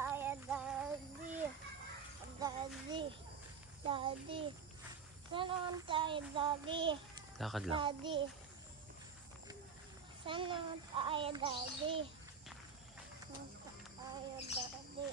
tayo, Daddy. Daddy. Daddy. Saan naman tayo, Daddy? Lakad lang. Daddy. Saan naman tayo, Daddy? Saan tayo, Daddy?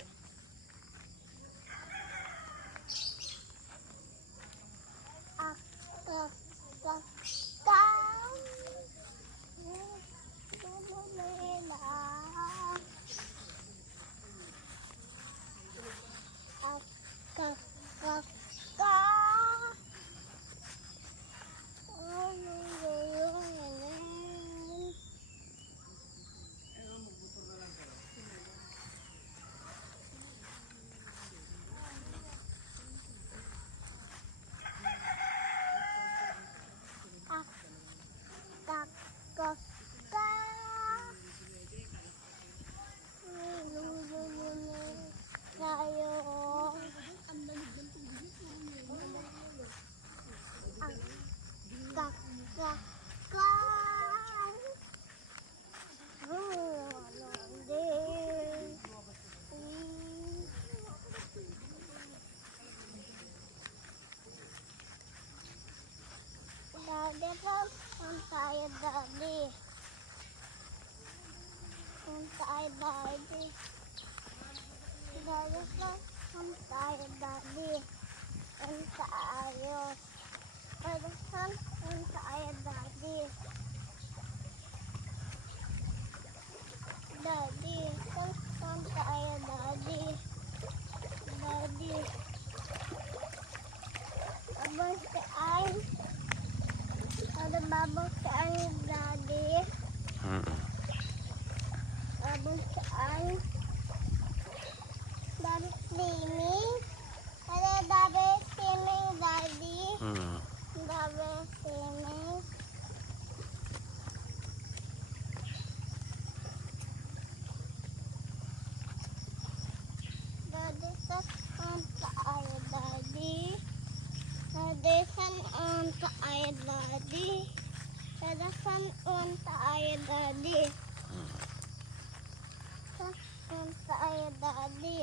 Daddy, saan tayo, Daddy? Saan tayo, Daddy? Daddy, saan tayo, Daddy? Saan tayo? Daddy, saan tayo, Daddy? Daddy, saan tayo, Daddy? Daddy. Abang saan? Ada babang saan, Daddy? Babang saan? Daddy swimming? Ada Daddy swimming, Daddy? Daddy swimming? Daddy, saan tayo, Daddy? Daddy, saan tayo, Daddy? Daddy, saan tayo, Daddy? Saan tayo, Daddy?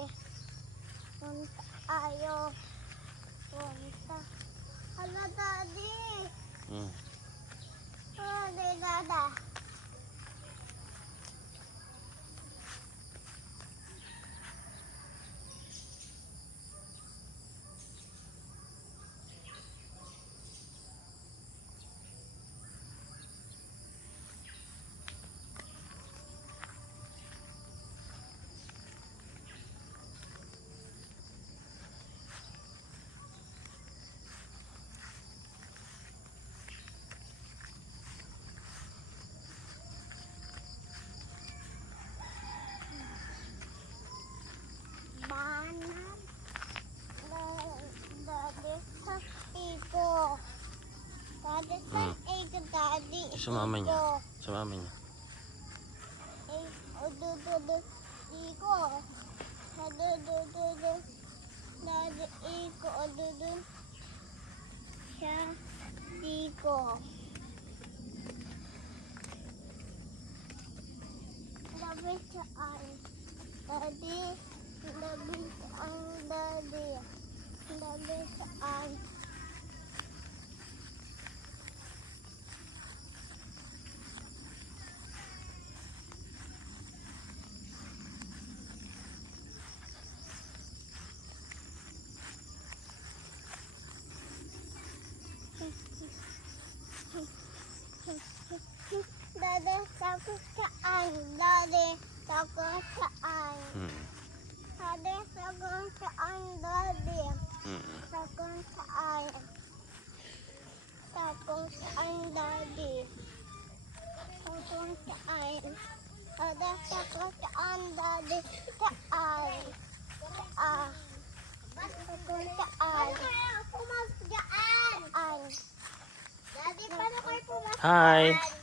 Saan tayo? Punta. Hala, Daddy. Daddy, Dada. Daddy, sa iko. Daddy, sa iko, Daddy. Sa mama niya. Sa mama niya. Iko. Daddy, iko. Siya, iko. Daddy, saan? Daddy, Daddy, saan, Daddy? Daddy, saan? Daddy, takut saan? Daddy, takut saan? Daddy, takut saan, Daddy? Takut saan? Takut saan, Daddy? Takut saan? Daddy, takut saan, Daddy? Saan? Takut saan? Pumasok dyan! Daddy, paano kayo pumasok? Hi!